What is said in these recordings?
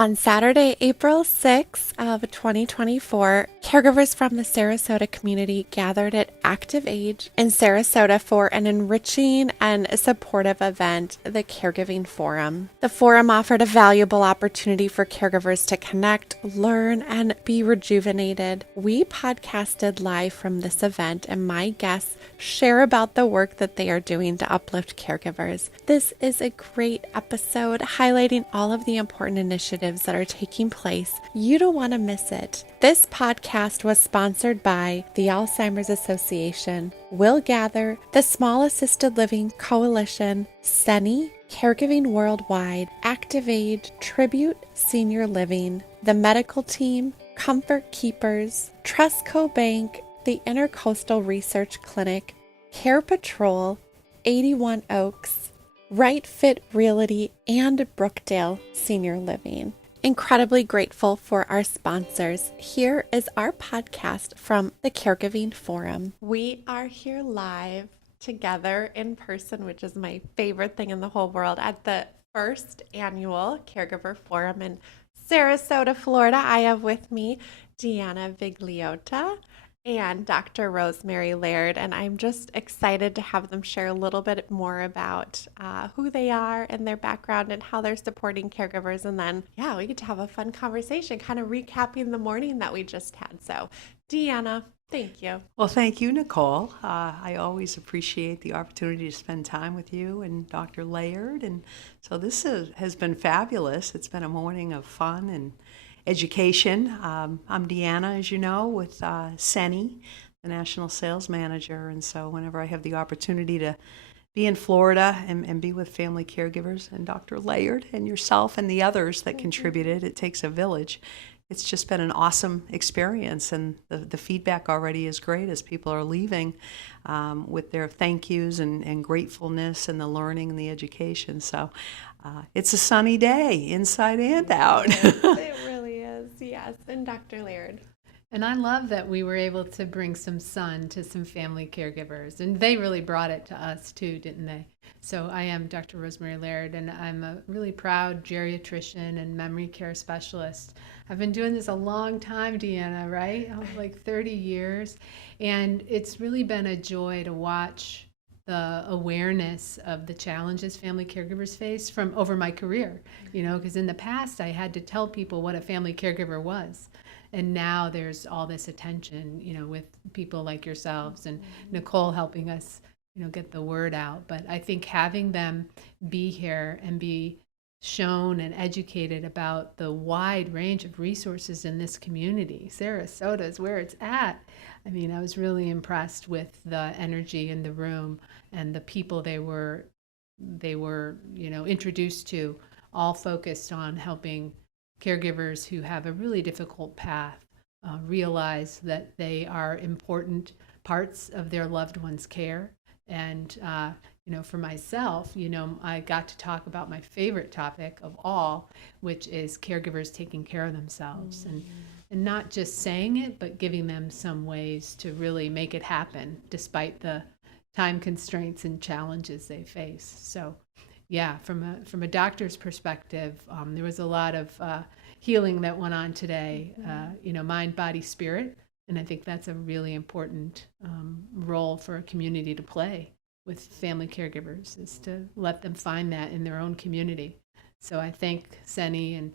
On Saturday, April 6th of 2024, caregivers from the Sarasota community gathered at ActivAge in Sarasota for an enriching and supportive event, the Caregiving Forum. The forum offered a valuable opportunity for caregivers to connect, learn, and be rejuvenated. We podcasted live from this event, and my guests share about the work that they are doing to uplift caregivers. This is a great episode highlighting all of the important initiatives that are taking place. You don't want to miss it. This podcast was sponsored by the Alzheimer's Association, Will Gather, the Small Assisted Living Coalition, SENI, Caregiving Worldwide, ActivAge, Tribute Senior Living, the Medical Team, Comfort Keepers, Trustco Bank, the Intercoastal Research Clinic, Care Patrol, 81 Oaks, Right Fit Realty, and Brookdale Senior Living. Incredibly grateful for our sponsors. Here is our podcast from the Caregiving Forum. We are here live together in person, which is my favorite thing in the whole world, at the first annual Caregiver Forum in Sarasota, Florida. I have with me Deanna Vigliota and Dr. Rosemary Laird, and I'm just excited to have them share a little bit more about who they are and their background and how they're supporting caregivers. And then, we get to have a fun conversation, kind of recapping the morning that we just had. So, Deanna, thank you. Well, thank you, Nicole. I always appreciate the opportunity to spend time with you and Dr. Laird. And so this has been fabulous. It's been a morning of fun and education. I'm Deanna, as you know, with SENI, the National Sales Manager. And so whenever I have the opportunity to be in Florida and be with family caregivers and Dr. Laird and yourself and the others that contributed, it takes a village. It's just been an awesome experience, and the feedback already is great as people are leaving with their thank yous and gratefulness and the learning and the education. So it's a sunny day, inside and out. It really is, yes. And Dr. Laird. And I love that we were able to bring some sun to some family caregivers, and they really brought it to us too, didn't they? So I am Dr. Rosemary Laird, and I'm a really proud geriatrician and memory care specialist. I've been doing this a long time, Deanna, right? Like 30 years. And it's really been a joy to watch the awareness of the challenges family caregivers face from over my career, because in the past I had to tell people what a family caregiver was. And now there's all this attention, with people like yourselves and Nicole helping us, get the word out. But I think having them be here and be shown and educated about the wide range of resources in this community, Sarasota is where it's at. I was really impressed with the energy in the room and the people they were, introduced to, all focused on helping caregivers who have a really difficult path realize that they are important parts of their loved one's care. And, for myself, I got to talk about my favorite topic of all, which is caregivers taking care of themselves. And not just saying it, but giving them some ways to really make it happen despite the time constraints and challenges they face. So, from a doctor's perspective, there was a lot of healing that went on today, mind, body, spirit. And I think that's a really important role for a community to play with family caregivers, is to let them find that in their own community. So I thank SENI and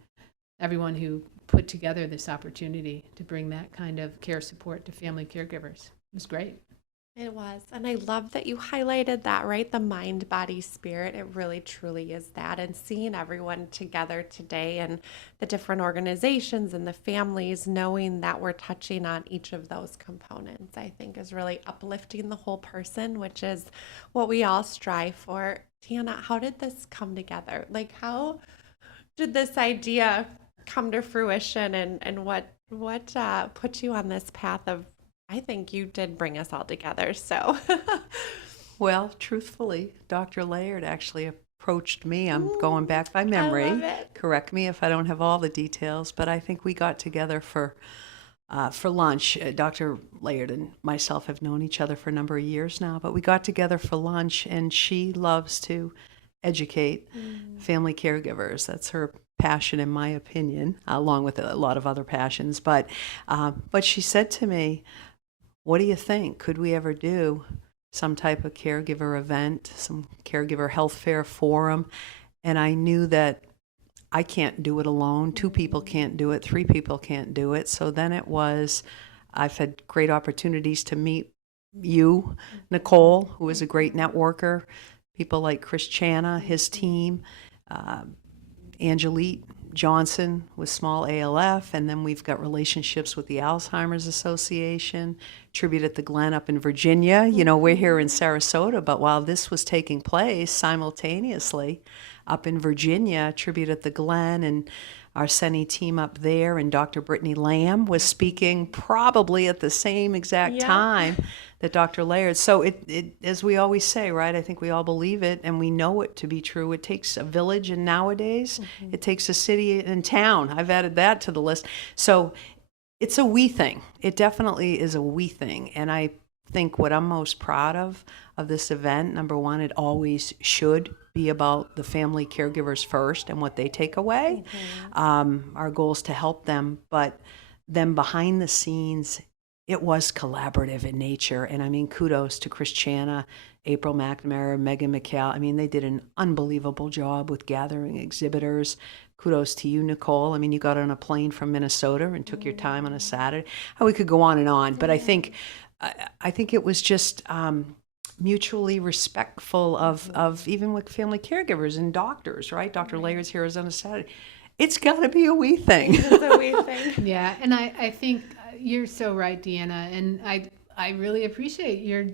everyone who put together this opportunity to bring that kind of care support to family caregivers. It was great. It was. And I love that you highlighted that, right? The mind, body, spirit. It really, truly is that. And seeing everyone together today and the different organizations and the families, knowing that we're touching on each of those components, I think is really uplifting the whole person, which is what we all strive for. Tiana, how did this come together? Like, how did this idea come to fruition, and what put you on this path of, I think you did bring us all together, so. Well, truthfully, Dr. Laird actually approached me. I'm going back by memory. I love it. Correct me if I don't have all the details, but I think we got together for lunch. Dr. Laird and myself have known each other for a number of years now, but we got together for lunch, and she loves to educate family caregivers. That's her passion, in my opinion, along with a lot of other passions. But she said to me, what do you think? Could we ever do some type of caregiver event, some caregiver health fair forum? And I knew that I can't do it alone. 2 people can't do it. 3 people can't do it. So then it was, I've had great opportunities to meet you, Nicole, who is a great networker, people like Chris Channa, his team, Angelique Johnson with Small ALF, and then we've got relationships with the Alzheimer's Association, Tribute at the Glen up in Virginia. You know, we're here in Sarasota, but while this was taking place simultaneously up in Virginia, Tribute at the Glen and our SENI team up there, and Dr. Brittany Lamb was speaking probably at the same exact time that Dr. Laird. So it, as we always say, right, I think we all believe it and we know it to be true. It takes a village, and nowadays it takes a city and town. I've added that to the list. So it's a we thing. It definitely is a we thing. And I think what I'm most proud of this event, number one, it always should be about the family caregivers first and what they take away. Our goal is to help them, but then behind the scenes, it was collaborative in nature. And I mean, kudos to Chris Channa, April McNamara, Megan McCall. I mean, they did an unbelievable job with gathering exhibitors. Kudos to you, Nicole. I mean, you got on a plane from Minnesota and took your time on a Saturday. We could go on and on, but I think it was just mutually respectful of even with family caregivers and doctors, right? Dr. Laird's here is on a Saturday. It's got to be a we thing. It's a we thing. Yeah, and I think you're so right, Deanna, and I really appreciate your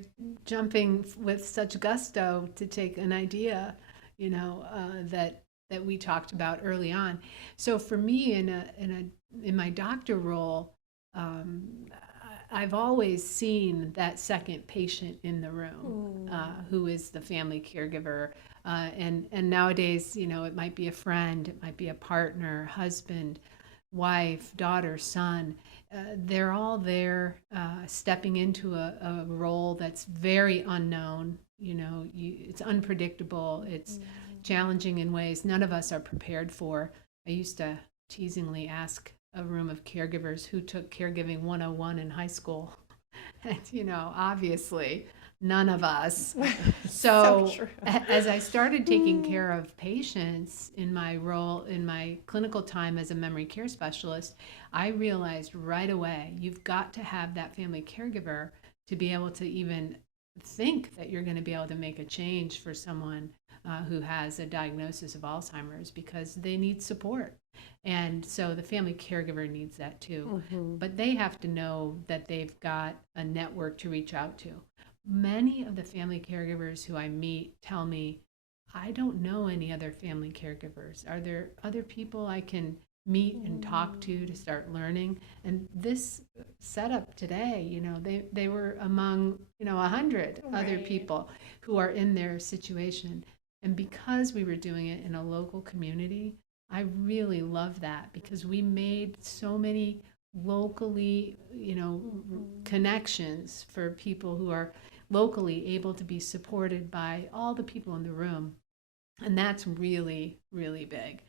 jumping with such gusto to take an idea, that we talked about early on. So for me, in my doctor role, I've always seen that second patient in the room, who is the family caregiver. And nowadays, it might be a friend, it might be a partner, husband, wife, daughter, son. They're all there stepping into a role that's very unknown. It's unpredictable. It's challenging in ways none of us are prepared for. I used to teasingly ask a room of caregivers who took caregiving 101 in high school. And, obviously none of us. So as I started taking care of patients in my role, in my clinical time as a memory care specialist, I realized right away, you've got to have that family caregiver to be able to even think that you're going to be able to make a change for someone who has a diagnosis of Alzheimer's, because they need support. And so the family caregiver needs that too. But they have to know that they've got a network to reach out to. Many of the family caregivers who I meet tell me, I don't know any other family caregivers. Are there other people I can meet and talk to start learning? And this setup today, they were among 100 other people who are in their situation. And because we were doing it in a local community, I really love that, because we made so many locally, connections for people who are locally able to be supported by all the people in the room. And that's really, really big.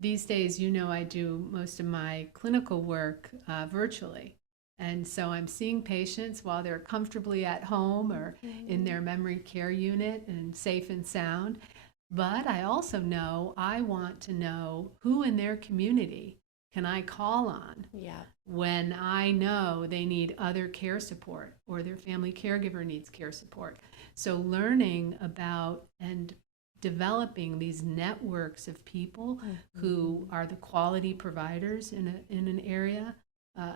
These days, I do most of my clinical work virtually. And so I'm seeing patients while they're comfortably at home or in their memory care unit and safe and sound. But I also know I want to know who in their community can I call on when I know they need other care support or their family caregiver needs care support. So learning about and developing these networks of people who are the quality providers in an area.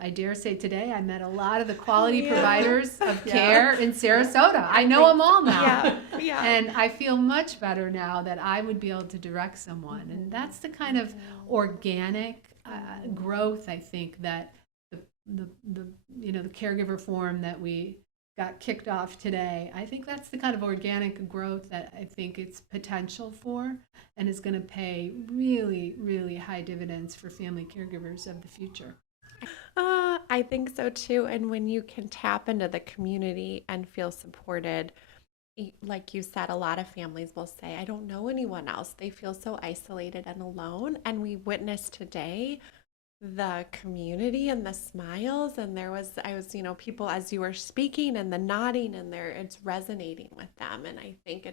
I dare say today I met a lot of the quality providers of care in Sarasota. I know them all now. And I feel much better now that I would be able to direct someone. And that's the kind of organic growth, I think, that the caregiver forum that we got kicked off today. I think that's the kind of organic growth that I think it's potential for, and is going to pay really, really high dividends for family caregivers of the future. I think so too. And when you can tap into the community and feel supported, like you said, a lot of families will say, I don't know anyone else. They feel so isolated and alone. And we witnessed today the community and the smiles. And I was, people as you were speaking and the nodding, and it's resonating with them. And I think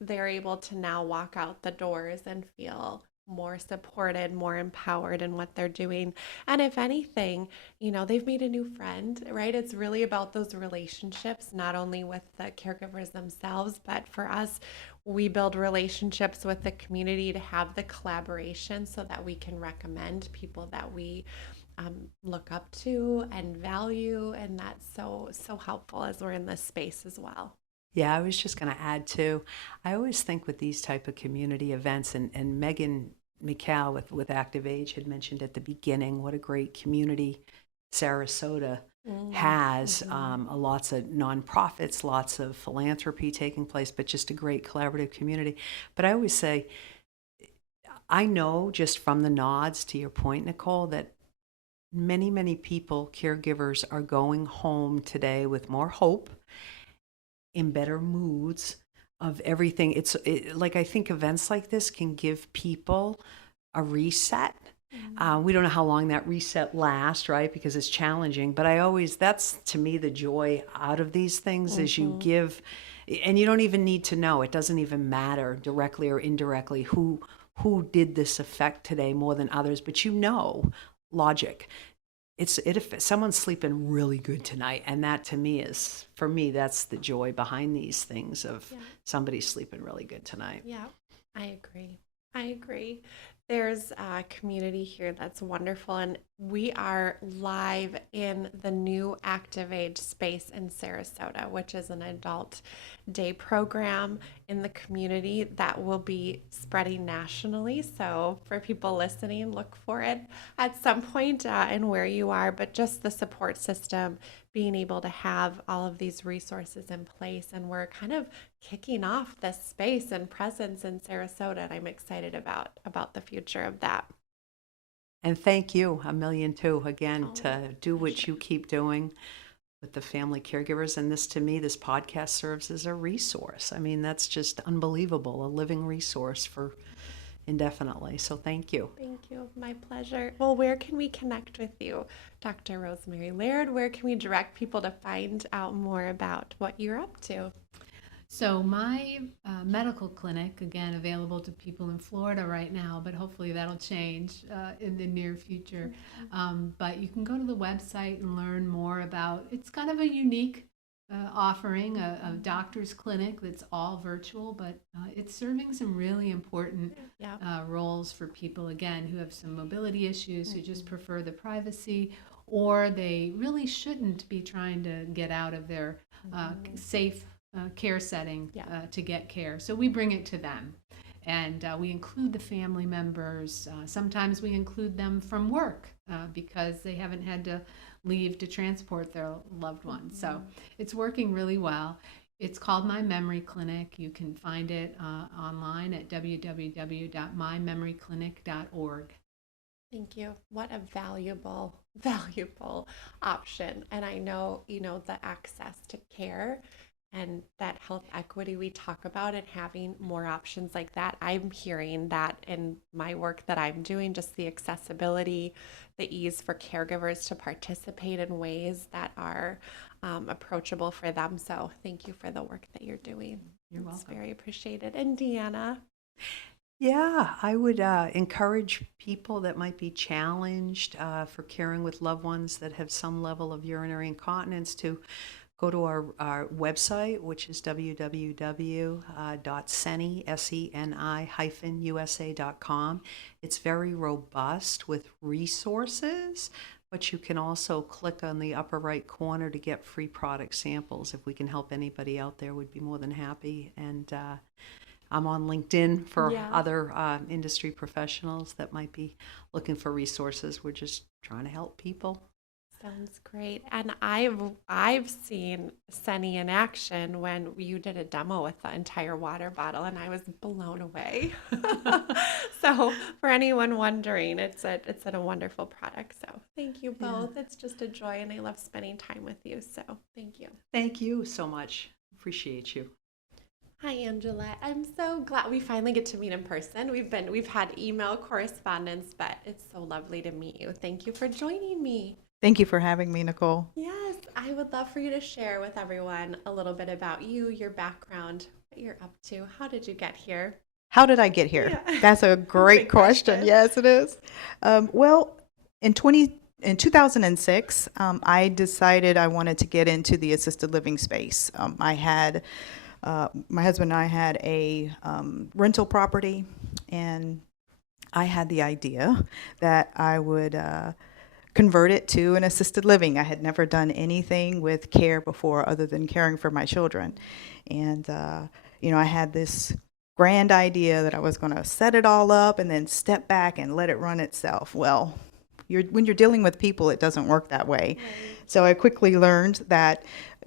they're able to now walk out the doors and feel more supported, more empowered in what they're doing. And if anything, they've made a new friend, right? It's really about those relationships, not only with the caregivers themselves, but for us, we build relationships with the community to have the collaboration so that we can recommend people that we look up to and value. And that's so, so helpful as we're in this space as well. Yeah, I was just going to add too. I always think with these type of community events, and Megan McCall with ActivAge had mentioned at the beginning what a great community Sarasota has. Lots of nonprofits, lots of philanthropy taking place, but just a great collaborative community. But I always say, I know just from the nods to your point, Nicole, that many, many people, caregivers, are going home today with more hope, in better moods of everything. Like, I think events like this can give people a reset. We don't know how long that reset lasts, right? Because it's challenging. But that's to me the joy out of these things is you give, and you don't even need to know. It doesn't even matter directly or indirectly who did this effect today more than others. But logic. If someone's sleeping really good tonight, and that to me for me, that's the joy behind these things of somebody sleeping really good tonight. Yeah, I agree. There's a community here that's wonderful, and we are live in the new ActivAge space in Sarasota, which is an adult day program in the community that will be spreading nationally. So for people listening, look for it at some point in where you are, but just the support system, being able to have all of these resources in place. And we're kind of kicking off this space and presence in Sarasota, and I'm excited about the future of that. And thank you a million too, again, to do what you keep doing with the family caregivers. And this, to me, this podcast serves as a resource. I mean, that's just unbelievable, a living resource for indefinitely. So thank you. Thank you. My pleasure. Well, where can we connect with you, Dr. Rosemary Laird? Where can we direct people to find out more about what you're up to? So my medical clinic, again, available to people in Florida right now, but hopefully that'll change in the near future. But you can go to the website and learn more about, it's kind of a unique offering, a doctor's clinic that's all virtual, but it's serving some really important roles for people, again, who have some mobility issues, who just prefer the privacy, or they really shouldn't be trying to get out of their safe care setting to get care. So we bring it to them. And we include the family members. Sometimes we include them from work because they haven't had to leave to transport their loved ones. So it's working really well. It's called My Memory Clinic. You can find it online at www.mymemoryclinic.org. Thank you. What a valuable option. And I know, the access to care and that health equity we talk about, and having more options like that. I'm hearing that in my work that I'm doing, just the accessibility, the ease for caregivers to participate in ways that are approachable for them. So thank you for the work that you're doing. You're welcome. It's very appreciated. And Deanna? Yeah, I would encourage people that might be challenged for caring with loved ones that have some level of urinary incontinence to go to our website, which is www.seni-usa.com. It's very robust with resources, but you can also click on the upper right corner to get free product samples. If we can help anybody out there, we'd be more than happy. And I'm on LinkedIn for other industry professionals that might be looking for resources. We're just trying to help people. Sounds great. And I've seen Seni in action when you did a demo with the entire water bottle, and I was blown away. So for anyone wondering, it's a wonderful product. So thank you both. Yeah. It's just a joy, and I love spending time with you. So thank you. Thank you so much. Appreciate you. Hi, Angela. I'm so glad we finally get to meet in person. We've had email correspondence, but it's so lovely to meet you. Thank you for joining me. Thank you for having me, Nicole. Yes, I would love for you to share with everyone a little bit about you, your background, what you're up to. How did you get here? How did I get here? Yeah. That's a great Big question. question. Yes, it is. Well, in 2006, I decided I wanted to get into the assisted living space. My husband and I had a rental property, and I had the idea that I would convert it to an assisted living. I had never done anything with care before other than caring for my children. And, I had this grand idea that I was going to set it all up and then step back and let it run itself. Well, when you're dealing with people, it doesn't work that way. Right. So I quickly learned that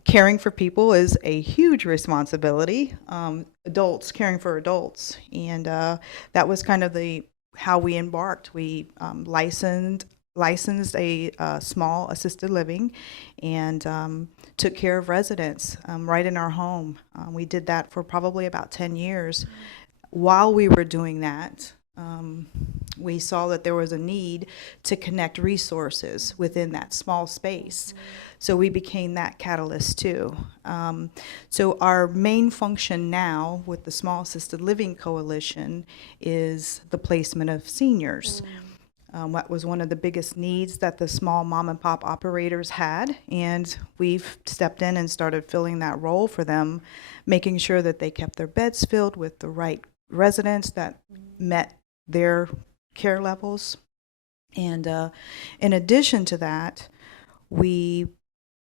caring for people is a huge responsibility. Caring for adults, and that was kind of how we embarked. We licensed a small assisted living, and took care of residents right in our home. We did that for probably about 10 years. While we were doing that, we saw that there was a need to connect resources within that small space. So we became that catalyst too. So our main function now with the Small Assisted Living Coalition is the placement of seniors. That was one of the biggest needs that the small mom and pop operators had, and we've stepped in and started filling that role for them, making sure that they kept their beds filled with the right residents that met their care levels. And in addition to that, we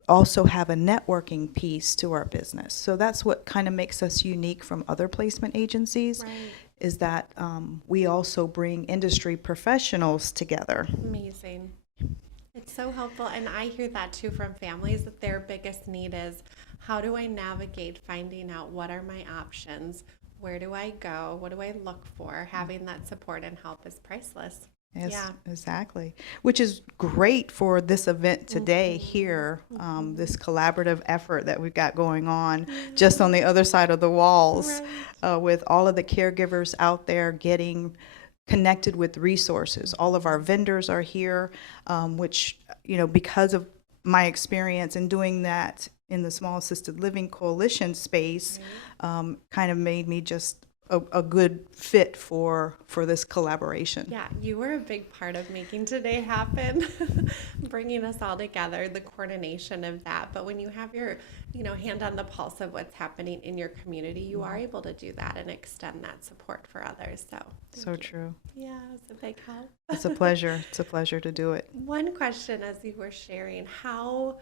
also have a networking piece to our business. So that's what kind of makes us unique from other placement agencies. Right. Is that we also bring industry professionals together. Amazing. It's so helpful. And I hear that too from families that their biggest need is how do I navigate finding out what are my options? Where do I go? What do I look for? Having that support and help is priceless. Yes, Yeah. exactly. Which is great for this event today here, this collaborative effort that we've got going on just on the other side of the walls, with all of the caregivers out there getting connected with resources. All of our vendors are here, which, because of my experience in doing that in the Small Assisted Living Coalition space, kind of made me just a good fit for this collaboration. Yeah, you were a big part of making today happen, bringing us all together, the coordination of that. But when you have your, hand on the pulse of what's happening in your community, you are able to do that and extend that support for others. So So true. yeah, it's a big help. It's a pleasure. It's a pleasure to do it. One question as you were sharing, how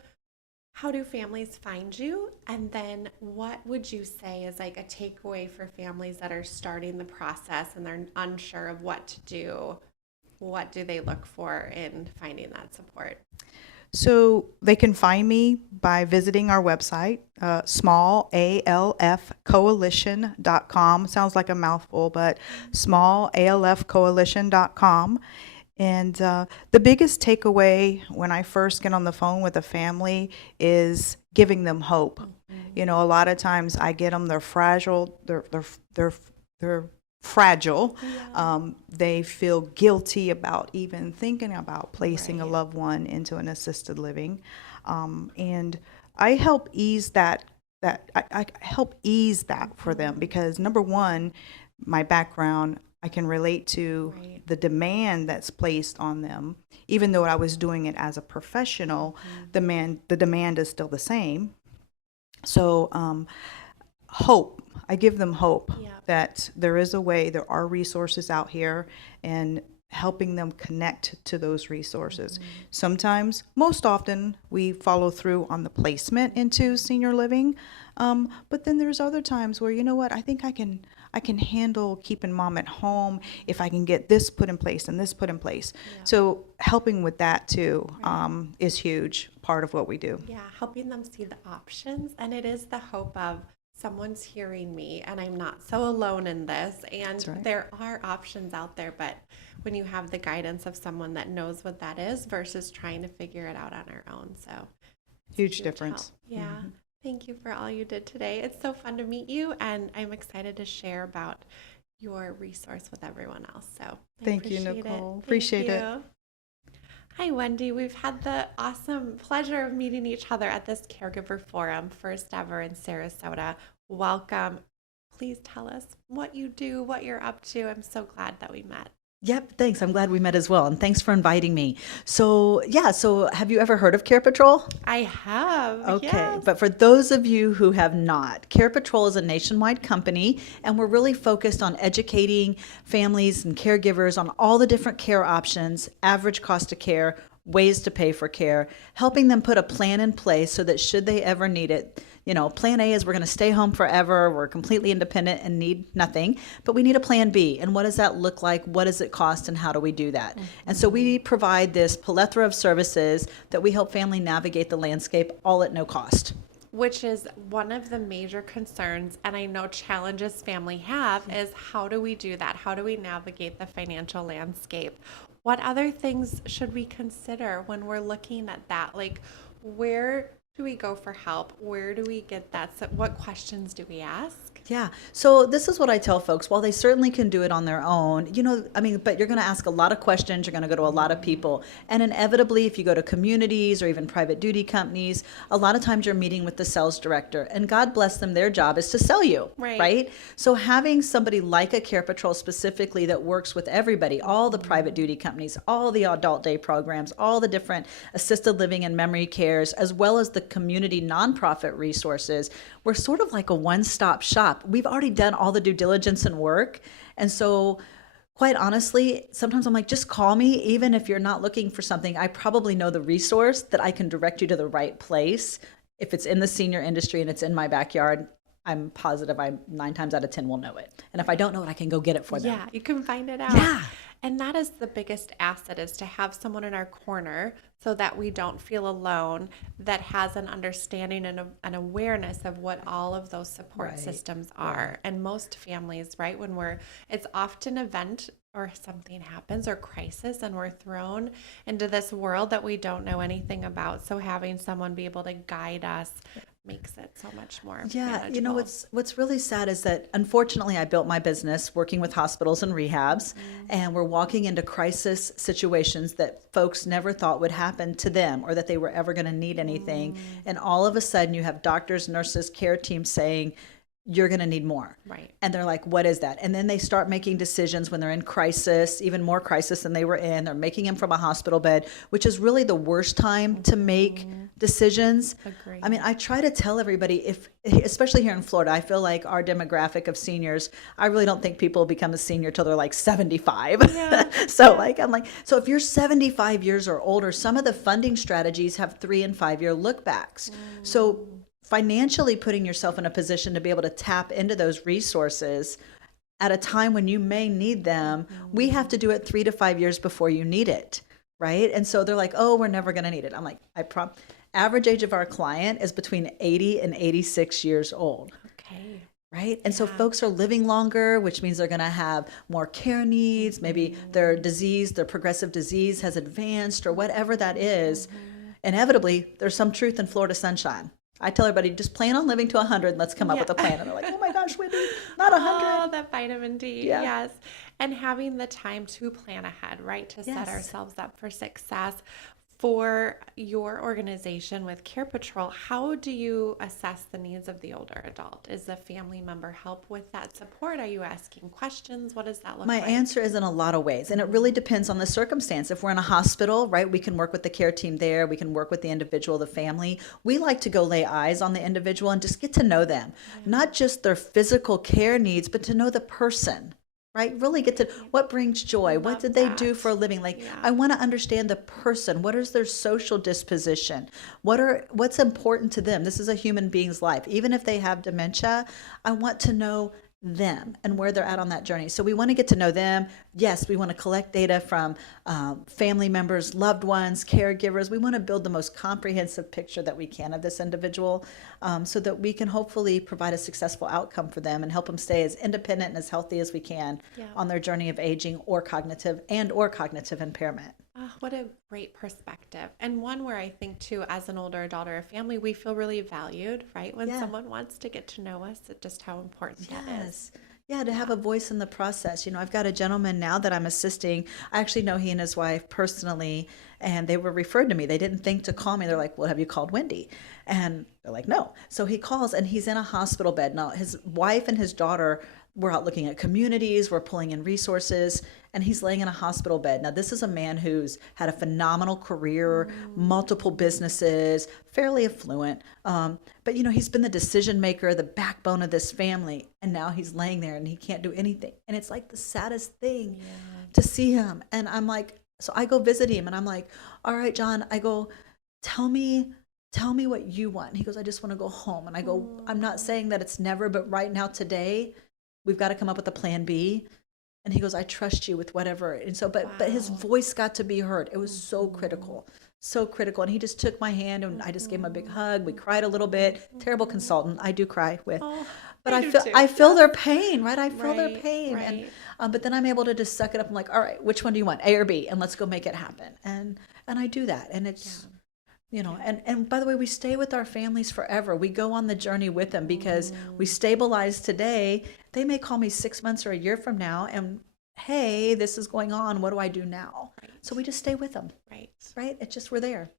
do families find you? And then what would you say is like a takeaway for families that are starting the process and they're unsure of what to do? What do they look for in finding that support? So they can find me by visiting our website, smallalfcoalition.com. Sounds like a mouthful, but smallalfcoalition.com. And the biggest takeaway when I first get on the phone with a family is giving them hope. A lot of times I get them, they're fragile, they're fragile. They feel guilty about even thinking about placing a loved one into an assisted living. And I help ease that I help ease that for them because number one, my background, I can relate to the demand that's placed on them. Even though I was doing it as a professional, the demand is still the same. So hope. I give them hope that there is a way, there are resources out here, and helping them connect to those resources. Sometimes, most often, we follow through on the placement into senior living. But then there's other times where, I think I can handle keeping mom at home if I can get this put in place and this put in place. So helping with that too is huge part of what we do. Yeah, helping them see the options. And it is the hope of someone's hearing me and I'm not so alone in this. And there are options out there, but when you have the guidance of someone that knows what that is versus trying to figure it out on our own. So huge difference. Help. Yeah. Thank you for all you did today. It's so fun to meet you, and I'm excited to share about your resource with everyone else. So I Thank you, appreciate Nicole. Thank Appreciate it. you. Hi, Wendy. We've had the awesome pleasure of meeting each other at this Caregiver Forum, first ever in Sarasota. Welcome. Please tell us what you do, what you're up to. I'm so glad that we met. Yep, thanks. I'm glad we met as well. And thanks for inviting me. So, have you ever heard of Care Patrol? I have. Okay, Yes. but for those of you who have not, Care Patrol is a nationwide company, and we're really focused on educating families and caregivers on all the different care options, average cost of care, ways to pay for care, helping them put a plan in place so that should they ever need it, plan A is we're going to stay home forever, we're completely independent and need nothing, but we need a plan B. And what does that look like? What does it cost? And how do we do that? And so we provide this plethora of services that we help family navigate the landscape all at no cost. Which is one of the major concerns, and I know challenges family have, is how do we do that? How do we navigate the financial landscape? What other things should we consider when we're looking at that? Like, where do we go for help? Where do we get that? So what questions do we ask? Yeah. So this is what I tell folks. While they certainly can do it on their own, but you're going to ask a lot of questions. You're going to go to a lot of people. And inevitably, if you go to communities or even private duty companies, a lot of times you're meeting with the sales director. And God bless them, their job is to sell you. Right? So having somebody like a Care Patrol specifically that works with everybody, all the private duty companies, all the adult day programs, all the different assisted living and memory cares, as well as the community nonprofit resources, we're sort of like a one-stop shop. We've already done all the due diligence and work. And so quite honestly, sometimes I'm like, just call me. Even if you're not looking for something, I probably know the resource that I can direct you to the right place. If it's in the senior industry and it's in my backyard, I'm positive 9 times out of 10 will know it. And if I don't know it, I can go get it for them. Yeah, you can find it out. Yeah. And that is the biggest asset, is to have someone in our corner so that we don't feel alone, that has an understanding and an awareness of what all of those support systems are. And most families, right, it's often event or something happens or crisis and we're thrown into this world that we don't know anything about. So having someone be able to guide us makes it so much more manageable. What's really sad is that unfortunately I built my business working with hospitals and rehabs, and we're walking into crisis situations that folks never thought would happen to them or that they were ever going to need anything. And all of a sudden you have doctors, nurses, care teams saying, you're going to need more. Right. And they're like, what is that? And then they start making decisions when they're in crisis, even more crisis than they were in. They're making them from a hospital bed, which is really the worst time to make decisions. Agreed. I mean, I try to tell everybody, especially here in Florida, I feel like our demographic of seniors, I really don't think people become a senior till they're like 75. Yeah. So so if you're 75 years or older, some of the funding strategies have 3 and 5 year look backs. So financially putting yourself in a position to be able to tap into those resources at a time when you may need them, we have to do it 3 to 5 years before you need it, right? And so they're like, oh, we're never going to need it. I'm like, average age of our client is between 80 and 86 years old. Okay. Right? And so folks are living longer, which means they're going to have more care needs. Maybe their progressive disease has advanced or whatever that is. Inevitably, there's some truth in Florida sunshine. I tell everybody, just plan on living to 100. Let's come up with a plan. And they're like, oh my gosh, Wendy, not 100. Oh, that vitamin D. Yeah. Yes. And having the time to plan ahead, right? To set ourselves up for success. For your organization with Care Patrol, how do you assess the needs of the older adult? Is the family member help with that support? Are you asking questions? What does that look like? My answer is in a lot of ways, and it really depends on the circumstance. If we're in a hospital, right, we can work with the care team there. We can work with the individual, the family. We like to go lay eyes on the individual and just get to know them, not just their physical care needs, but to know the person. Right? Really get to what brings joy. What did they do for a living? I want to understand the person. What is their social disposition? What's important to them? This is a human being's life. Even if they have dementia, I want to know them and where they're at on that journey. So we want to get to know them. Yes, we want to collect data from family members, loved ones, caregivers. We want to build the most comprehensive picture that we can of this individual, so that we can hopefully provide a successful outcome for them and help them stay as independent and as healthy as we can on their journey of aging or cognitive impairment. Oh, what a great perspective. And one where I think too, as an older adult or a family, we feel really valued, right? When Yeah. someone wants to get to know us, just how important that is. Yes. Yeah, to have a voice in the process. I've got a gentleman now that I'm assisting. I actually know he and his wife personally, and they were referred to me. They didn't think to call me. They're like, "Well, have you called Wendy?" And they're like, "No." So he calls, and he's in a hospital bed. Now, his wife and his daughter were out looking at communities, we're pulling in resources, and he's laying in a hospital bed. Now, this is a man who's had a phenomenal career, multiple businesses, fairly affluent. But he's been the decision maker, the backbone of this family, and now he's laying there and he can't do anything. And it's like the saddest thing to see him. And I'm like, so I go visit him, and I'm like, "All right, John," I go, tell me what you want. And he goes, "I just want to go home." And I go, "I'm not saying that it's never, but right now, today, we've got to come up with a plan B." And he goes, "I trust you with whatever." And so, but his voice got to be heard. It was so critical, so critical. And he just took my hand, and I just gave him a big hug. We cried a little bit. Terrible consultant. I do cry with, but I feel their pain, right? I feel their pain. Right. And, but then I'm able to just suck it up. I'm like, "All right, which one do you want, A or B? And let's go make it happen." And I do that. And it's, and by the way, we stay with our families forever. We go on the journey with them because we stabilize today. They may call me 6 months or a year from now, and hey, this is going on. What do I do now? Right. So we just stay with them. Right. It's just, we're there.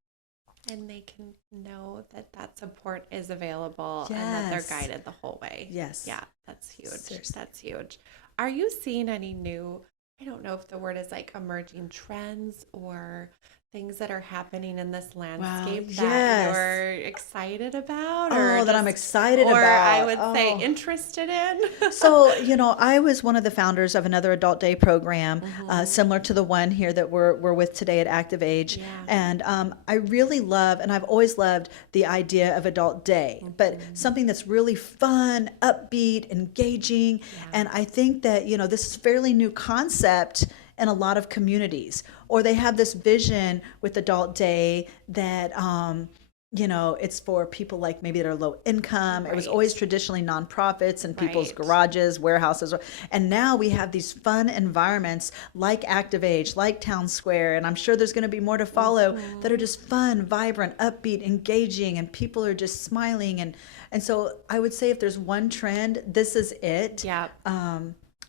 And they can know that support is available and that Yes. they're guided the whole way. Yes. Yeah, that's huge. Seriously. That's huge. Are you seeing any new, I don't know if the word is like emerging trends or things that are happening in this landscape that yes. you're excited about? Oh, that I'm excited or about. I would say Oh. interested in? So, I was one of the founders of another adult day program, similar to the one here that we're with today at ActivAge. Yeah. And I really love, and I've always loved the idea of adult day, but something that's really fun, upbeat, engaging. And I think that, this is a fairly new concept in a lot of communities, or they have this vision with adult day that, it's for people like maybe that are low income. It was Right. always traditionally nonprofits and people's Right. garages, warehouses. And now we have these fun environments like ActivAge, like Town Square, and I'm sure there's going to be more to follow that are just fun, vibrant, upbeat, engaging, and people are just smiling. And so I would say if there's one trend, this is it. Yeah.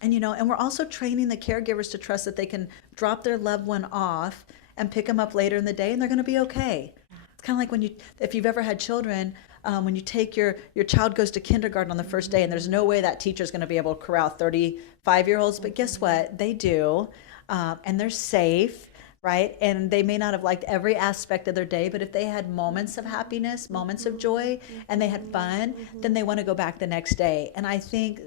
And we're also training the caregivers to trust that they can drop their loved one off and pick them up later in the day, and they're going to be okay. It's kind of like if you've ever had children, when you take your child goes to kindergarten on the first day, and there's no way that teacher's going to be able to corral 35-year-olds, but guess what? They do, and they're safe. Right? And they may not have liked every aspect of their day, but if they had moments of happiness, moments of joy, and they had fun, then they want to go back the next day. And I think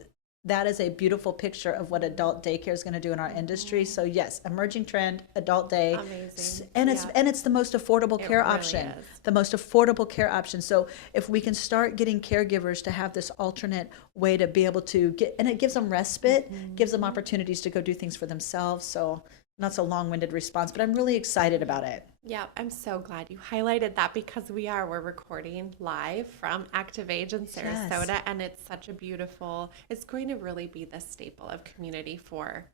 that is a beautiful picture of what adult daycare is going to do in our industry. So yes, emerging trend, adult day. Amazing. And it's the most affordable care really option. is. The most affordable care option. So if we can start getting caregivers to have this alternate way to be able to get, and it gives them respite, gives them opportunities to go do things for themselves. So that's a long-winded response, but I'm really excited about it. Yeah, I'm so glad you highlighted that because we're recording live from ActivAge in Sarasota, and it's such a beautiful, it's going to really be the staple of community for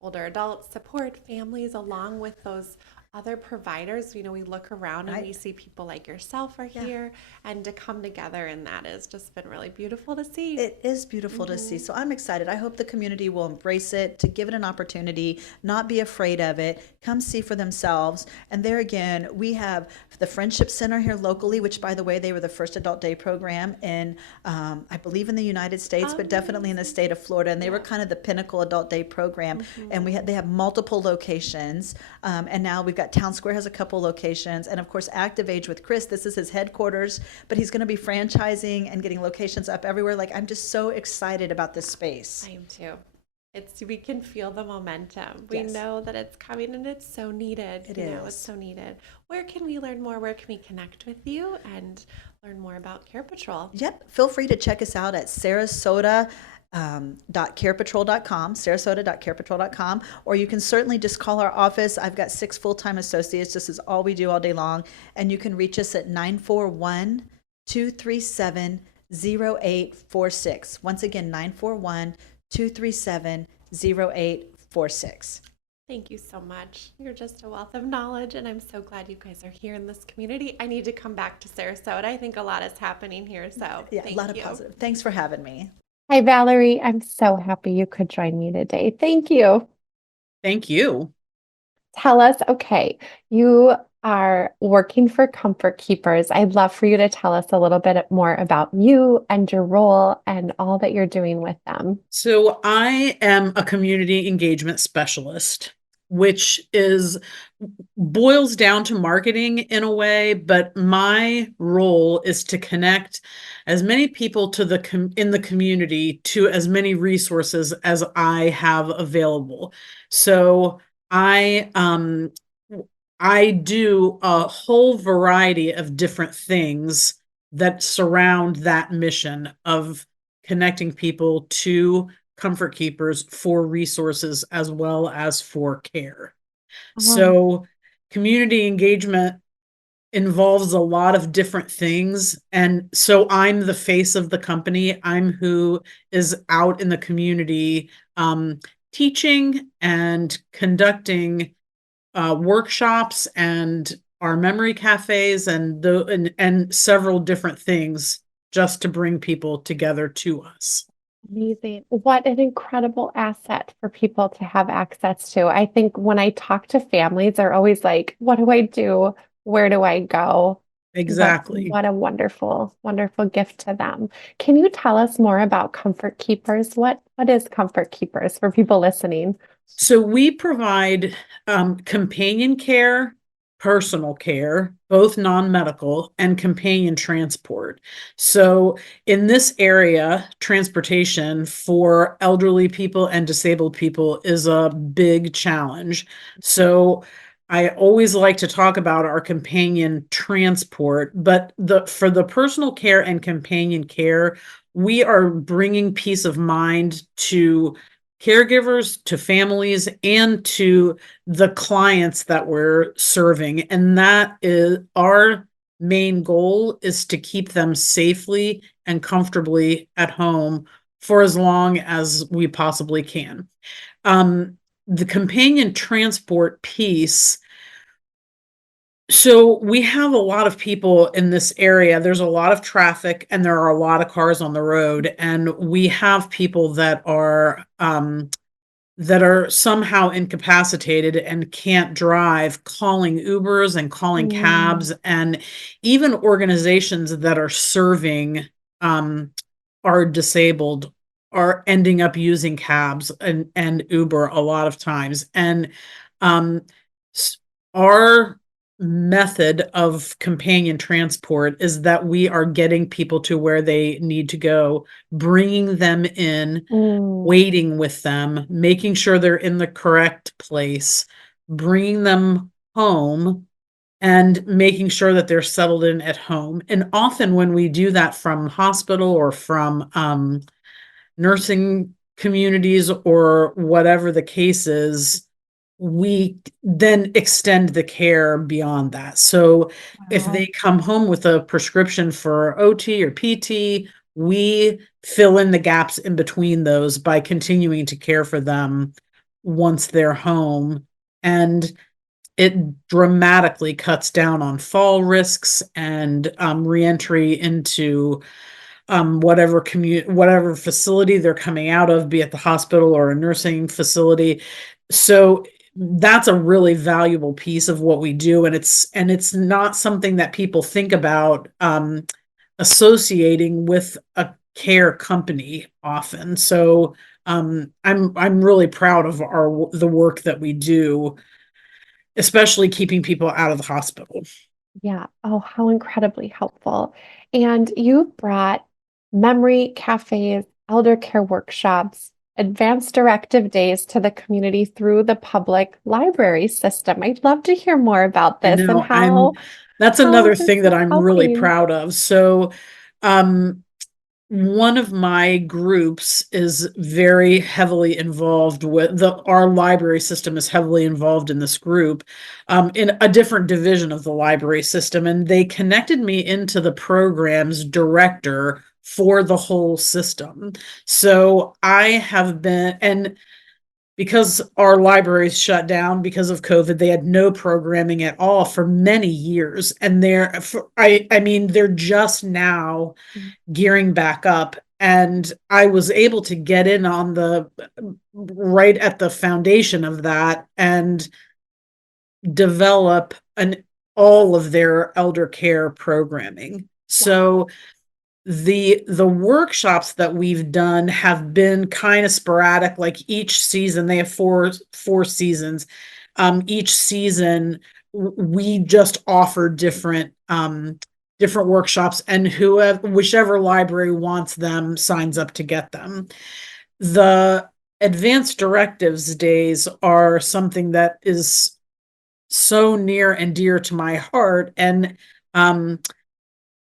older adults, support families, along with those other providers. We look around and we see people like yourself are here, and to come together, and that has just been really beautiful to see. It is beautiful to see. So I'm excited. I hope the community will embrace it, to give it an opportunity, not be afraid of it, come see for themselves. And there again, we have the Friendship Center here locally, which, by the way, they were the first adult day program in, I believe, in the United States, but definitely in the state of Florida. And they were kind of the pinnacle adult day program. And they have multiple locations. And now we've got Town Square has a couple locations, and of course ActivAge with Chris, this is his headquarters, but he's going to be franchising and getting locations up everywhere. Like, I'm just so excited about this space. I am too. We can feel the momentum. We Yes. know that it's coming, and it's so needed. It It's is. so needed. Where can we learn more? Where can we connect with you and learn more about Care Patrol? Yep, feel free to check us out at Sarasota.carepatrol.com, Sarasota.carepatrol.com, or you can certainly just call our office. I've got 6 full-time associates. This is all we do all day long. And you can reach us at 941-237-0846. Once again, 941-237-0846. Thank you so much. You're just a wealth of knowledge, and I'm so glad you guys are here in this community. I need to come back to Sarasota. I think a lot is happening here, so Yeah, a thank lot of you. positive. Thanks for having me. Hi, Valerie. I'm so happy you could join me today. Thank you. Thank you. Tell us, okay, you are working for Comfort Keepers. I'd love for you to tell us a little bit more about you and your role and all that you're doing with them. So I am a community engagement specialist, which is boils down to marketing in a way, but my role is to connect as many people to in the community to as many resources as I have available. So I I do a whole variety of different things that surround that mission of connecting people to comfort keepers for resources as well as for care. Oh, So community engagement involves a lot of different things. And so I'm the face of the company. I'm who is out in the community teaching and conducting workshops and our memory cafes and several different things just to bring people together to us. amazing. What an incredible asset for people to have access to. I think when I talk to families, they're always like, what do I do? Where do I go? But Exactly. what a wonderful, wonderful gift to them. Can you tell us more about Comfort Keepers? What is Comfort Keepers for people listening? So we provide companion care, personal care, both non-medical, and companion transport. So in this area, transportation for elderly people and disabled people is a big challenge. So I always like to talk about our companion transport, but for the personal care and companion care, we are bringing peace of mind to caregivers, to families, and to the clients that we're serving. And that is our main goal, is to keep them safely and comfortably at home for as long as we possibly can. The companion transport piece, so we have a lot of people in this area. There's a lot of traffic and there are a lot of cars on the road, and we have people that are somehow incapacitated and can't drive, calling Ubers and calling Mm, cabs, and even organizations that are serving are disabled are ending up using cabs and Uber a lot of times. And um, our method of companion transport is that we are getting people to where they need to go, bringing them in, mm, waiting with them, making sure they're in the correct place, bringing them home, and making sure that they're settled in at home. And often when we do that from hospital or from nursing communities or whatever the case is, we then extend the care beyond that. So if wow. they come home with a prescription for OT or PT, we fill in the gaps in between those by continuing to care for them once they're home. And it dramatically cuts down on fall risks and reentry into whatever facility they're coming out of, be it the hospital or a nursing facility. So that's a really valuable piece of what we do, and it's not something that people think about associating with a care company often. So I'm really proud of the work that we do, especially keeping people out of the hospital. Yeah. Oh, how incredibly helpful. And you brought memory cafes, elder care workshops, advanced directive days to the community through the public library system. I'd love to hear more about I this and know that's how another this thing that is I'm really helping. proud of. So, um, one of my groups is very heavily involved with our library system is heavily involved in this group, in a different division of the library system. And they connected me into the program's director for the whole system. So I have been, and because our libraries shut down because of COVID, they had no programming at all for many years. And I mean, they're just now gearing back up. And I was able to get in on the right at the foundation of that and develop all of their elder care programming. So the workshops that we've done have been kind of sporadic. Like each season, they have four seasons. Each season we just offer different workshops, and whichever library wants them signs up to get them. The advanced directives days are something that is so near and dear to my heart, and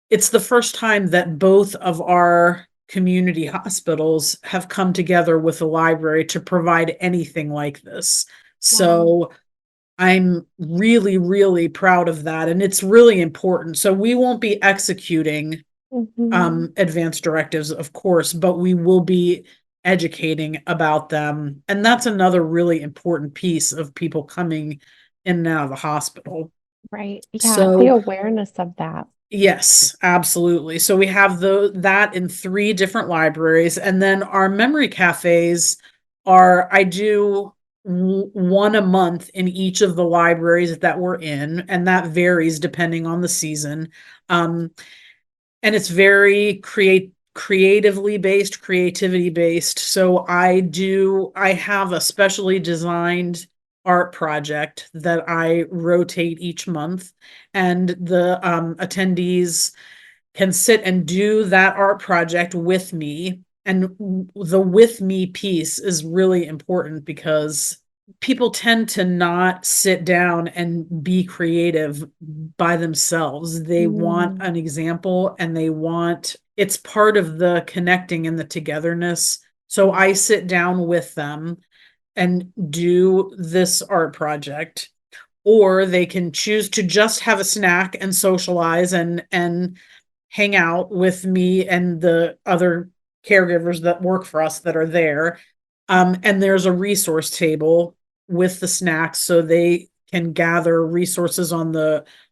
it's the first time that both of our community hospitals have come together with a library to provide anything like this. So I'm really, really proud of that. And it's really important. So we won't be executing advanced directives, of course, but we will be educating about them. And that's another really important piece of people coming in and out of the hospital. Right. Yeah, the So awareness of that. yes, absolutely. So we have that in 3 different libraries, and then our memory cafes I do one a month in each of the libraries that we're in, and that varies depending on the season. And it's very creatively based, creativity based. So I have a specially designed art project that I rotate each month, and the attendees can sit and do that art project with me. And the with me piece is really important because people tend to not sit down and be creative by themselves. They want an example, and it's part of the connecting and the togetherness. So I sit down with them and do this art project, or they can choose to just have a snack and socialize and hang out with me and the other caregivers that work for us that are there. And there's a resource table with the snacks, so they can gather resources on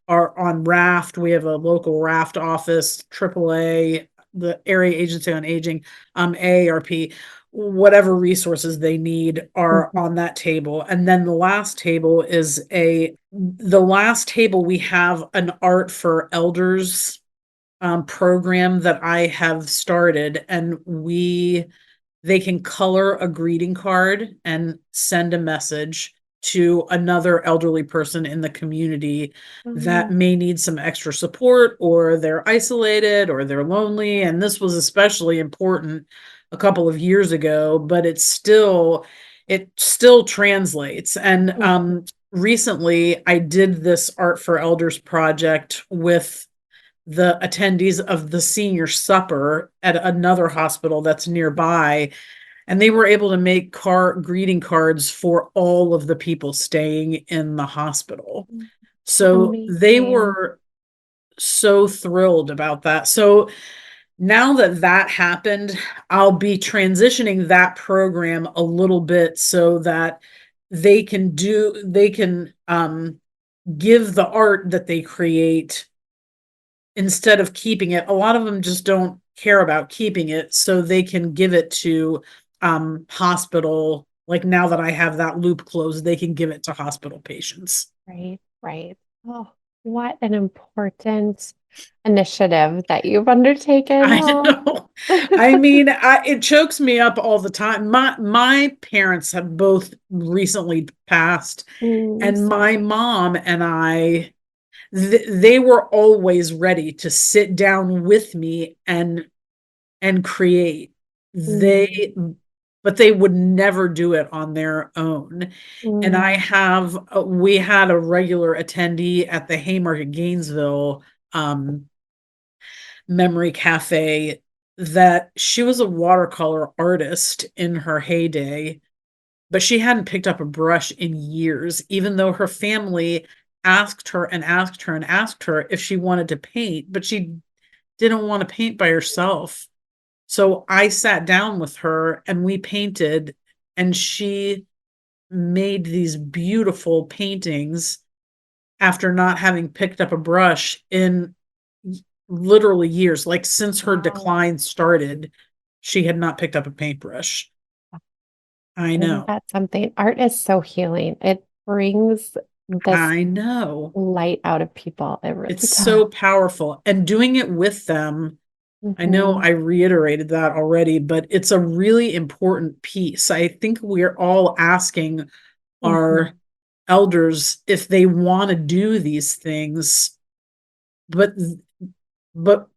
RAFT. We have a local RAFT office, AAA, the Area Agency on Aging, AARP. Whatever resources they need are on that table. And then the last table we have an art for elders program that I have started, and they can color a greeting card and send a message to another elderly person in the community that may need some extra support, or they're isolated, or they're lonely. And this was especially important a couple of years ago, but it still translates. And recently I did this Art for Elders project with the attendees of the senior supper at another hospital that's nearby, and they were able to make greeting cards for all of the people staying in the hospital. So they were so thrilled about that. So now that happened, I'll be transitioning that program a little bit so that they can give the art that they create instead of keeping it. A lot of them just don't care about keeping it, so they can give it to hospital. Like now that I have that loop closed, they can give it to hospital patients. Right, right. Oh, what an important initiative that you've undertaken. I know. I mean, it chokes me up all the time. My parents have both recently passed, and my mom and I, they were always ready to sit down with me and create. But they would never do it on their own. And we had a regular attendee at the Haymarket Gainesville memory cafe that she was a watercolor artist in her heyday, but she hadn't picked up a brush in years, even though her family asked her and asked her and asked her if she wanted to paint, but she didn't want to paint by herself. So I sat down with her and we painted, and she made these beautiful paintings after not having picked up a brush in literally years. Like since her decline started, she had not picked up a paintbrush. I Isn't know. that something? Art is so healing. It brings this I know. light out of people. It really It's does. so powerful. And doing it with them, I know Mhm. I reiterated that already, but it's a really important piece. I think we're all asking our Mhm. elders if they want to do these things, but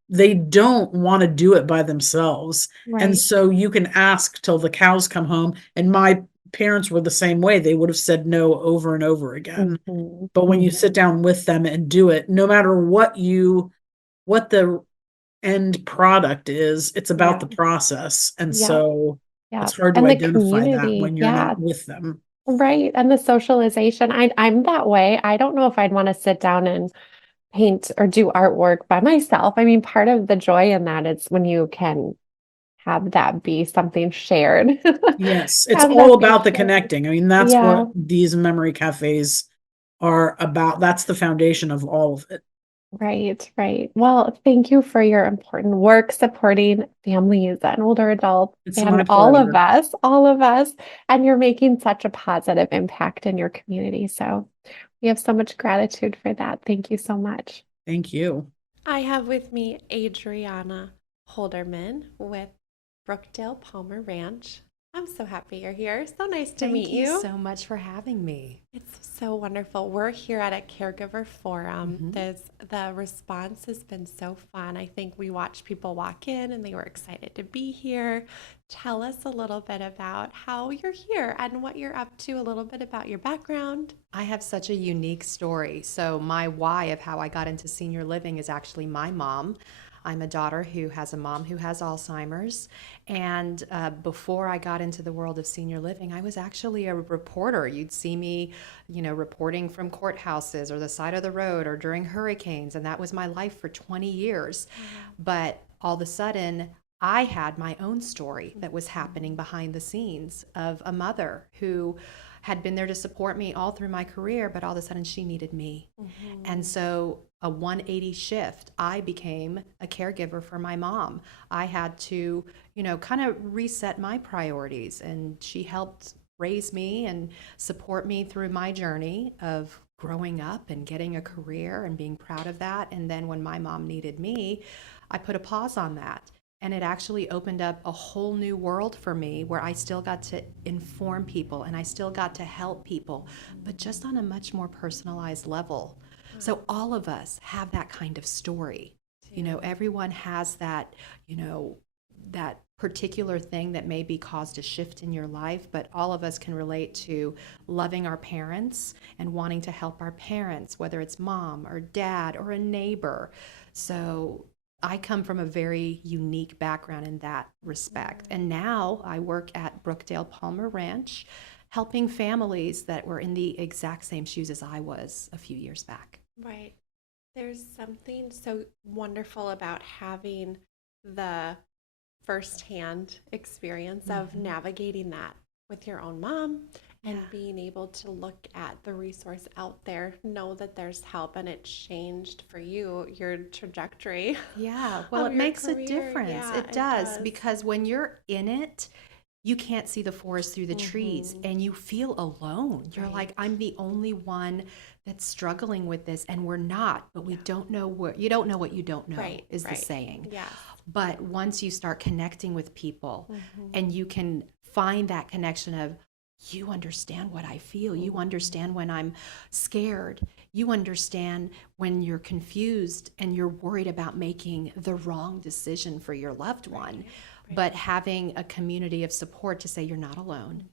they don't want to do it by themselves. And Right. so you can ask till the cows come home. And my parents were the same way. They would have said no over and over again. Mhm. But when you Mhm. sit down with them and do it, no matter what the end product is, it's about Yeah. the process. And Yeah. so Yeah. it's hard to And the identify that community. when you're Yeah. not with them. Right. And the socialization. I'm that way. I don't know if I'd want to sit down and paint or do artwork by myself. I mean, part of the joy in that is when you can have that be something shared. Yes, it's Have all that be about the shared. connecting. I mean, that's Yeah. what these memory cafes are about. That's the foundation of all of it. Right, right. Well, thank you for your important work supporting families and older adults It's my and pleasure. all of us. And you're making such a positive impact in your community. So we have so much gratitude for that. Thank you so much. Thank you. I have with me Adriana Holderman with Brookdale Palmer Ranch. I'm so happy you're here. So nice to meet Thank you you. so much for having me. It's so wonderful. We're here at a caregiver forum. Mhm. The response has been so fun. I think we watched people walk in and they were excited to be here. Tell us a little bit about how you're here and what you're up to, a little bit about your background. I have such a unique story. So, my why of how I got into senior living is actually my mom. I'm a daughter who has a mom who has Alzheimer's. And before I got into the world of senior living, I was actually a reporter. You'd see me, reporting from courthouses or the side of the road or during hurricanes. And that was my life for 20 years. But all of a sudden, I had my own story that was happening behind the scenes of a mother who had been there to support me all through my career, but all of a sudden she needed me. And so a 180 shift, I became a caregiver for my mom. I had to, kind of reset my priorities, and she helped raise me and support me through my journey of growing up and getting a career and being proud of that. And then when my mom needed me, I put a pause on that. And it actually opened up a whole new world for me where I still got to inform people and I still got to help people, but just on a much more personalized level. So all of us have that kind of story. Everyone has that, that particular thing that maybe caused a shift in your life, but all of us can relate to loving our parents and wanting to help our parents, whether it's mom or dad or a neighbor. So I come from a very unique background in that respect. And now I work at Brookdale Palmer Ranch, helping families that were in the exact same shoes as I was a few years back. Right. There's something so wonderful about having the firsthand experience of navigating that with your own mom and being able to look at the resource out there, know that there's help, and it changed for you, your trajectory. Yeah, well, of it your makes a career. difference. Yeah, It it does, does. because when you're in it, you can't see the forest through the trees and you feel alone. You're like, I'm the only one that's struggling with this, and we're not, but we don't know what you don't know what you don't know, Right, is the right. saying. Yes. But once you start connecting with people and you can find that connection of, you understand what I feel, you understand when I'm scared, you understand when you're confused and you're worried about making the wrong decision for your loved one. But having a community of support to say you're not alone.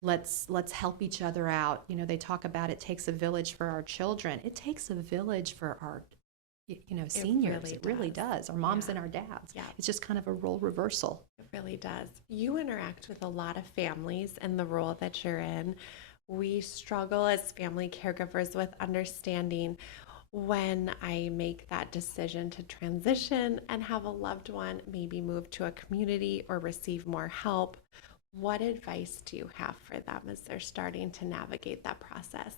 Let's help each other out. They talk about it takes a village for our children. It takes a village for our seniors. really It really does. Our moms and our dads. Yeah. It's just kind of a role reversal. It really does. You interact with a lot of families in the role that you're in. We struggle as family caregivers with understanding when I make that decision to transition and have a loved one maybe move to a community or receive more help. What advice do you have for them as they're starting to navigate that process?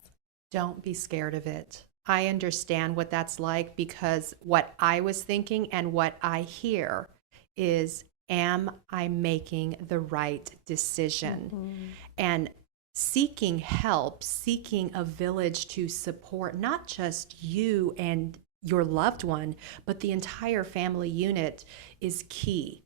Don't be scared of it. I understand what that's like, because what I was thinking and what I hear is, am I making the right decision? And seeking help, seeking a village to support not just you and your loved one, but the entire family unit is key.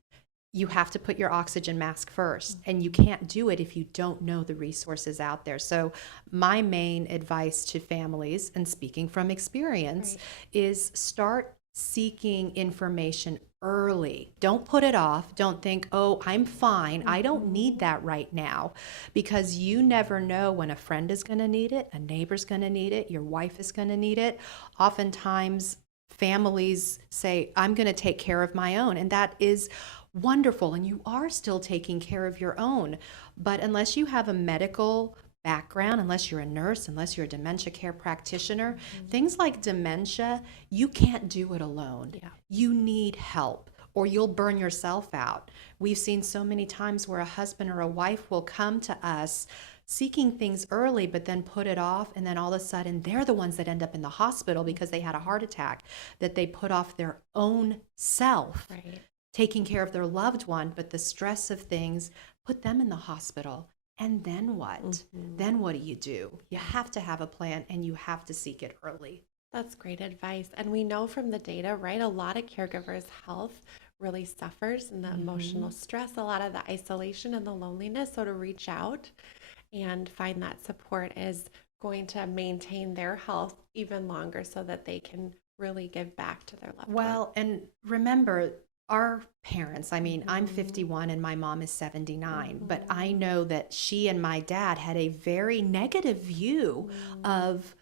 You have to put your oxygen mask first, and you can't do it if you don't know the resources out there. So my main advice to families, and speaking from experience, is start seeking information early. Don't put it off. Don't think, oh, I'm fine, I don't need that right now, because you never know when a friend is going to need it, a neighbor's going to need it, your wife is going to need it. Oftentimes families say, I'm going to take care of my own, and that is wonderful, and you are still taking care of your own. But unless you have a medical background, unless you're a nurse, unless you're a dementia care practitioner, things like dementia, you can't do it alone. You need help, or you'll burn yourself out. We've seen so many times where a husband or a wife will come to us seeking things early, but then put it off, and then all of a sudden they're the ones that end up in the hospital because they had a heart attack, that they put off their own self. Taking care of their loved one, but the stress of things put them in the hospital. And then what? Then what do? You have to have a plan, and you have to seek it early. That's great advice. And we know from the data, right, a lot of caregivers' health really suffers in the emotional stress, a lot of the isolation and the loneliness. So to reach out and find that support is going to maintain their health even longer so that they can really give back to their loved Well, and remember, our parents, I mean, I'm 51 and my mom is 79, but I know that she and my dad had a very negative view of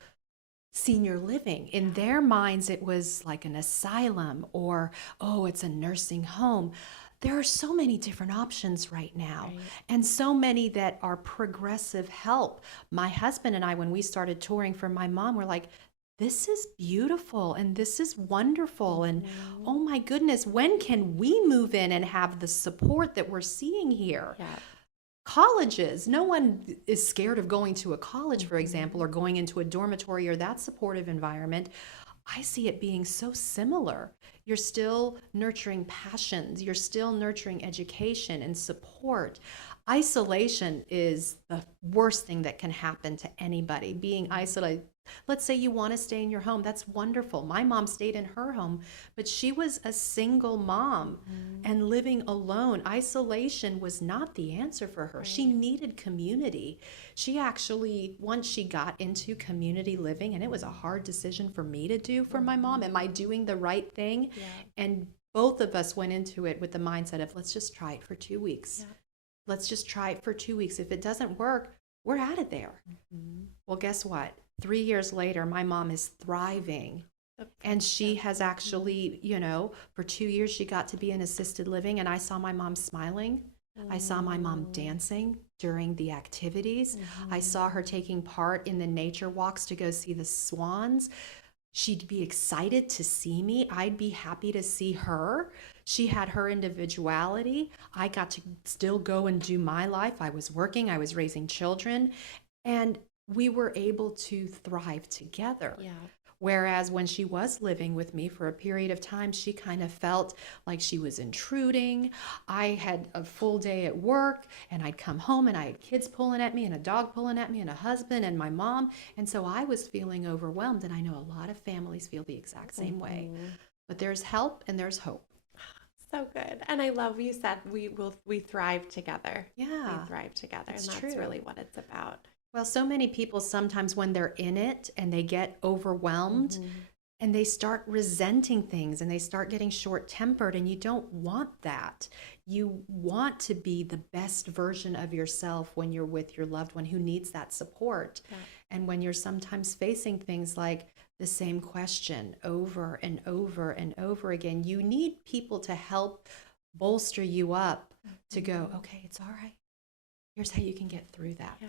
senior living. In their minds, it was like an asylum, or, oh, it's a nursing home. There are so many different options right now, and so many that are progressive help. My husband and I, when we started touring for my mom, were like, this is beautiful and this is wonderful, and oh my goodness, when can we move in and have the support that we're seeing here? Colleges, no one is scared of going to a college, for example, or going into a dormitory or that supportive environment. I see it being so similar. You're still nurturing passions, you're still nurturing education and support. Isolation is the worst thing that can happen to anybody. Being isolated. Let's say you want to stay in your home. That's wonderful. My mom stayed in her home, but she was a single mom and living alone. Isolation was not the answer for her. She needed community. She actually, once she got into community living, and it was a hard decision for me to do for my mom, am I doing the right thing? And both of us went into it with the mindset of, let's just try it for 2 weeks. Let's just try it for 2 weeks. If it doesn't work, we're out of there. Well, guess what? 3 years later, my mom is thriving, and she has actually, for 2 years, she got to be in assisted living, and I saw my mom smiling. I saw my mom dancing during the activities. I saw her taking part in the nature walks to go see the swans. She'd be excited to see me. I'd be happy to see her. She had her individuality. I got to still go and do my life. I was working, I was raising children, and we were able to thrive together. Whereas when she was living with me for a period of time, she kind of felt like she was intruding. I had a full day at work, and I'd come home and I had kids pulling at me and a dog pulling at me and a husband and my mom. And so I was feeling overwhelmed, and I know a lot of families feel the exact same way. But there's help and there's hope. So good. And I love you said we thrive together. We thrive together. It's and that's true. really what it's about. Well, so many people sometimes, when they're in it and they get overwhelmed and they start resenting things and they start getting short-tempered, and you don't want that. You want to be the best version of yourself when you're with your loved one who needs that support. And when you're sometimes facing things like the same question over and over and over again, you need people to help bolster you up to go, okay, it's all right. Here's how you can get through that.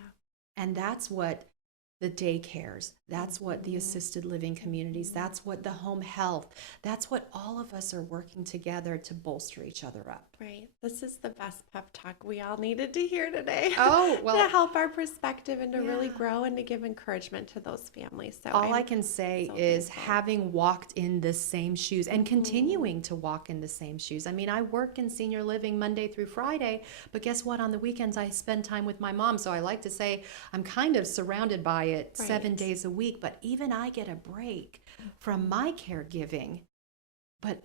And that's what the daycares, that's what the assisted living communities, that's what the home health, that's what all of us are working together to bolster each other up. Right. This is the best pep talk we all needed to hear today. Oh, well, to help our perspective and to really yeah. grow and to give encouragement to those families. So All I I'm can say so is thankful. having walked in the same shoes and continuing to walk in the same shoes. I mean, I work in senior living Monday through Friday, but guess what? On the weekends, I spend time with my mom. So I like to say I'm kind of surrounded by it 7 Right. days a week, but even I get a break from my caregiving. But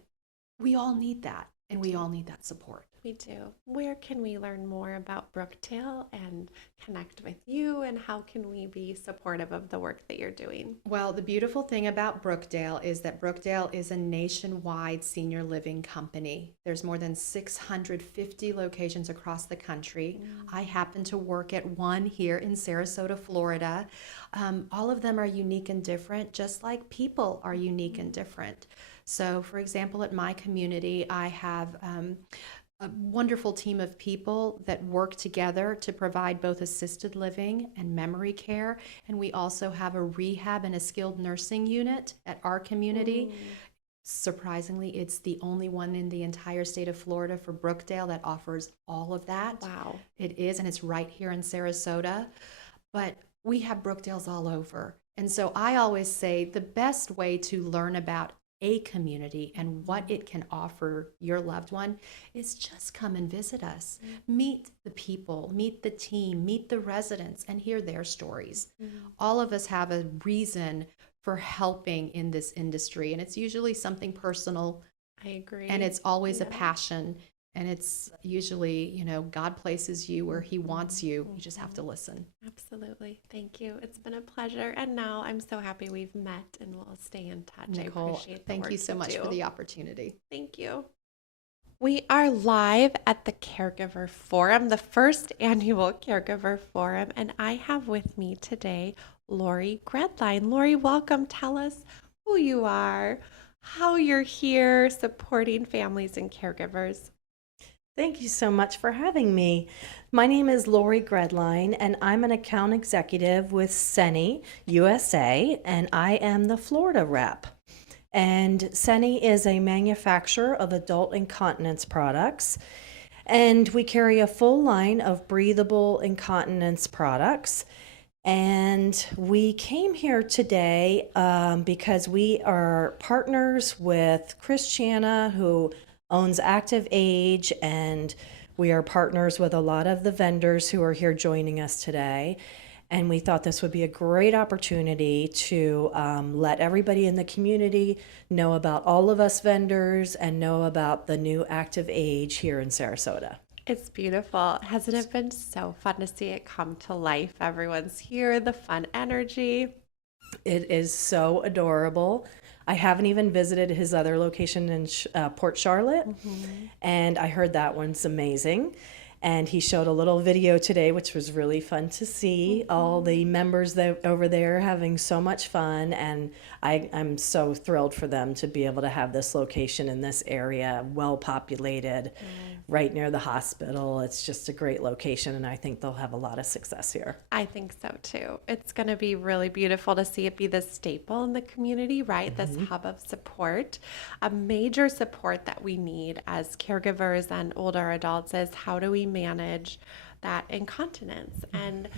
we all need that, and we all need that support. We do. Where can we learn more about Brookdale and connect with you? And how can we be supportive of the work that you're doing? Well, the beautiful thing about Brookdale is that Brookdale is a nationwide senior living company. There's more than 650 locations across the country. I happen to work at one here in Sarasota, Florida. All of them are unique and different, just like people are unique and different. So, for example, at my community, I have a wonderful team of people that work together to provide both assisted living and memory care. And we also have a rehab and a skilled nursing unit at our community. Surprisingly, it's the only one in the entire state of Florida for Brookdale that offers all of that. Wow. It is, and it's right here in Sarasota. But we have Brookdales all over. And so I always say the best way to learn about a community and what it can offer your loved one is just come and visit us. Meet the people, meet the team, meet the residents, and hear their stories. All of us have a reason for helping in this industry, and it's usually something personal, I agree. and it's always a Yeah. passion. And it's usually, God places you where he wants you. You just have to listen. Absolutely. Thank you. It's been a pleasure. And now I'm so happy we've met and we'll stay in touch. I Nicole, appreciate the thank you work so much for do. the opportunity. Thank you. We are live at the Caregiver Forum, the first annual Caregiver Forum, and I have with me today Lori Gredline. Lori, welcome. Tell us who you are, how you're here supporting families and caregivers. Thank you so much for having me. My name is Lori Gredline, and I'm an account executive with Seni USA, and I am the Florida rep. And Seni is a manufacturer of adult incontinence products, and we carry a full line of breathable incontinence products. And we came here today because we are partners with Christiana, who owns ActivAge, and we are partners with a lot of the vendors who are here joining us today. And we thought this would be a great opportunity to let everybody in the community know about all of us vendors and know about the new ActivAge here in Sarasota. It's beautiful. Hasn't it been so fun to see it come to life? Everyone's here, the fun energy. It is so adorable. I haven't even visited his other location in Port Charlotte, and I heard that one's amazing. And he showed a little video today, which was really fun to see. All the members over there having so much fun, and I'm so thrilled for them to be able to have this location in this area, well populated, right near the hospital. It's just a great location, and I think they'll have a lot of success here. I think so too. It's going to be really beautiful to see it be the staple in the community, right? This hub of support. A major support that we need as caregivers and older adults is how do we manage that incontinence? And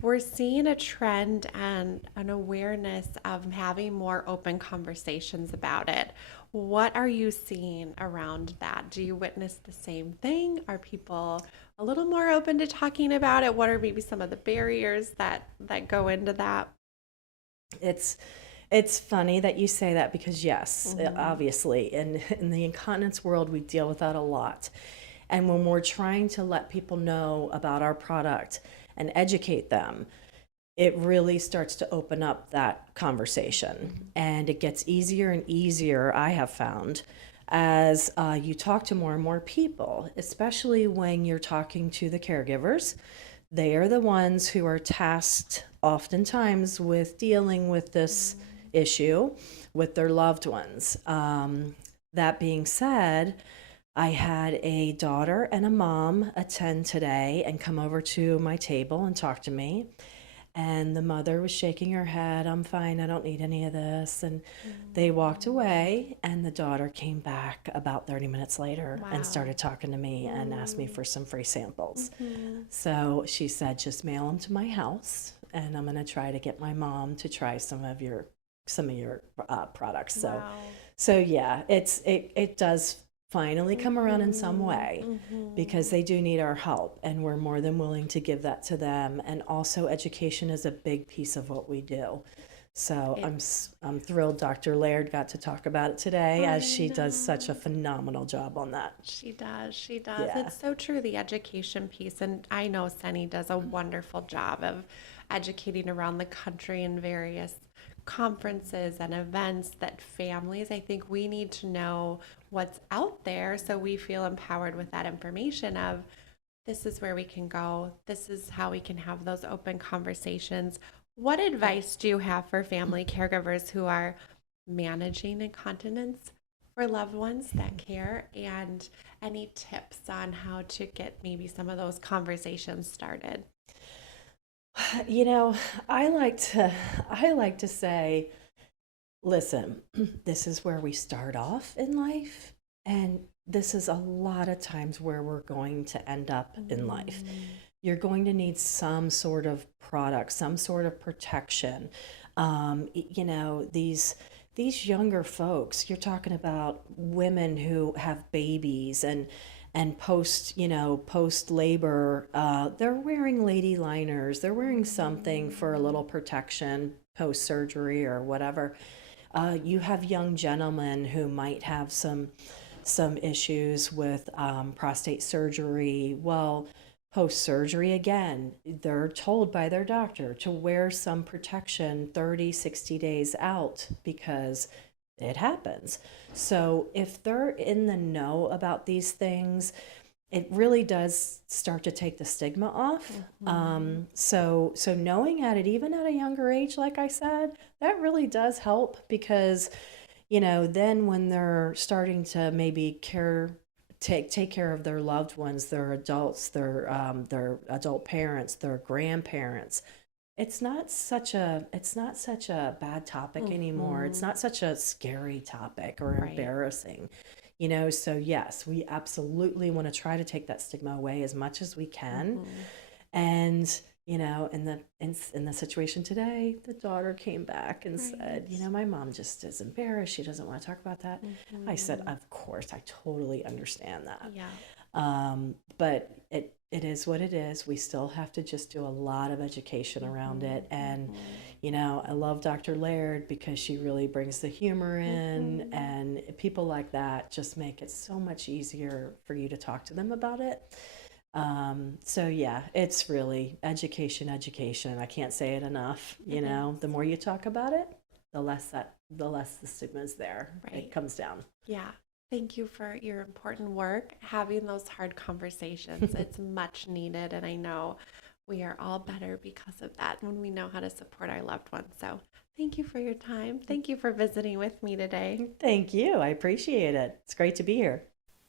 we're seeing a trend and an awareness of having more open conversations about it. What are you seeing around that? Do you witness the same thing? Are people a little more open to talking about it? What are maybe some of the barriers that go into that? It's funny that you say that because yes, obviously in the incontinence world, we deal with that a lot. And when we're trying to let people know about our product and educate them, it really starts to open up that conversation. And it gets easier and easier, I have found, as you talk to more and more people, especially when you're talking to the caregivers. They are the ones who are tasked oftentimes with dealing with this issue with their loved ones. That being said, I had a daughter and a mom attend today and come over to my table and talk to me. And the mother was shaking her head, I'm fine, I don't need any of this. And they walked away, and the daughter came back about 30 minutes later and started talking to me and asked me for some free samples. So she said, just mail them to my house, and I'm going to try to get my mom to try some of your products. So yeah, it does finally come around in some way, because they do need our help, and we're more than willing to give that to them. And also, education is a big piece of what we do. So I'm thrilled Dr. Laird got to talk about it today, as she does such a phenomenal job on that. She does. Yeah. It's so true, the education piece. And I know Senny does a wonderful job of educating around the country in various conferences and events that families, I think we need to know what's out there so we feel empowered with that information of this is where we can go. This is how we can have those open conversations. What advice do you have for family caregivers who are managing incontinence for loved ones that care, and any tips on how to get maybe some of those conversations started? You know, I like to say, listen, this is where we start off in life, and this is a lot of times where we're going to end up in life. You're going to need some sort of product, some sort of protection. You know, these younger folks, you're talking about women who have babies and post labor, they're wearing lady liners, they're wearing something for a little protection post surgery or whatever. You have young gentlemen who might have some issues with prostate surgery. Well, post surgery, again, they're told by their doctor to wear some protection 30-60 days out, because it happens. So if they're in the know about these things, it really does start to take the stigma off. So knowing at it, even at a younger age, like I said, that really does help, because, you know, then when they're starting to maybe take care of their loved ones, their adults, their adult parents, their grandparents, it's not such a bad topic anymore. It's not such a scary topic or embarrassing, you know. So yes, we absolutely want to try to take that stigma away as much as we can. And you know, in the situation today, the daughter came back and said, you know, my mom just is embarrassed, she doesn't want to talk about that. I said, of course, I totally understand that. But it is what it is. We still have to just do a lot of education around it. And, you know, I love Dr. Laird because she really brings the humor in, and people like that just make it so much easier for you to talk to them about it. So yeah, it's really education. I can't say it enough. You know, the more you talk about it, the less the stigma is there. It comes down. Yeah. Thank you for your important work, having those hard conversations. It's much needed, and I know we are all better because of that when we know how to support our loved ones. So thank you for your time. Thank you for visiting with me today. Thank you. I appreciate it. It's great to be here.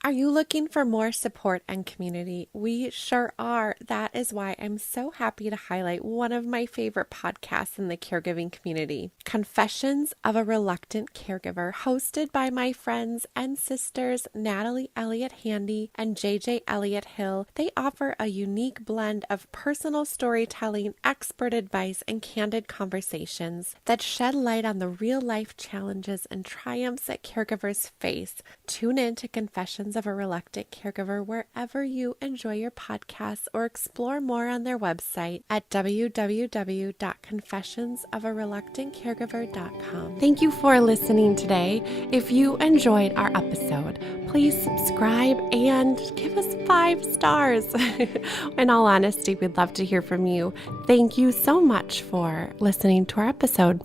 Are you looking for more support and community? We sure are. That is why I'm so happy to highlight one of my favorite podcasts in the caregiving community, Confessions of a Reluctant Caregiver, hosted by my friends and sisters Natalie Elliott Handy and JJ Elliott Hill. They offer a unique blend of personal storytelling, expert advice, and candid conversations that shed light on the real-life challenges and triumphs that caregivers face. Tune in to Confessions of a Reluctant Caregiver wherever you enjoy your podcasts, or explore more on their website at www.confessionsofareluctantcaregiver.com. Thank you for listening today. If you enjoyed our episode, please subscribe and give us 5 stars. In all honesty, we'd love to hear from you. Thank you so much for listening to our episode.